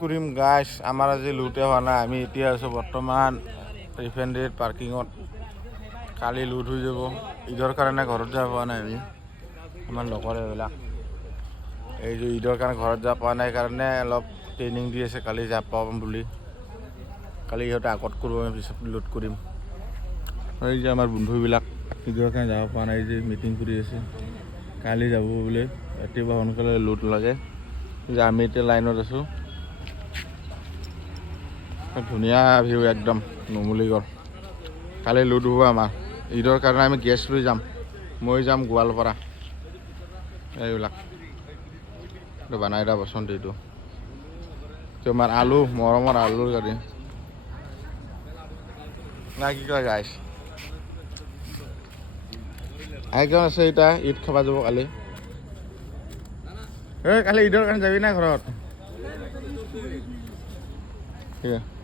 কৰিম গাইছ আমাৰ আজি লুটে হোৱা নাই আমি এতিয়া আছোঁ বৰ্তমান ৰিফাইনেৰীৰ পাৰ্কিঙত কালি লুট হৈ যাব ঈদৰ কাৰণে ঘৰত যাব পৰা নাই আমি আমাৰ লগৰ এইবিলাক এই যে ঈদৰ কাৰণে ঘৰত যাব পৰা নাই কাৰণে অলপ ট্ৰেইনিং দি আছে কালি যাব পাম বুলি কালি সিহঁতে আগত কৰিব আমি পিছত লুট কৰিম এই যে আমাৰ বন্ধুবিলাক ঈদৰ কাৰণে যাব পৰা নাই যে মিটিং কৰি আছে কালি যাব বোলে ৰাতিপুৱা সোনকালে লুট লাগে যে আমি এতিয়া লাইনত আছোঁ ধুনীয়া ভিউ একদম নুমলীগড় কালি লুট হ'ব আমাৰ ঈদৰ কাৰণে আমি গেছ লৈ যাম মই যাম গোৱালপাৰা এইবিলাক এইটো বনাই দিয়া বসন্ত এইটো তোমাৰ আলু মৰমৰ আলুৰ গাড়ী না কি কয় গাইছ একজন আছে এতিয়া ঈদ খাব যাব কালি এই কালি ঈদৰ কাৰণে যাবি না ঘৰত ঠিক আছে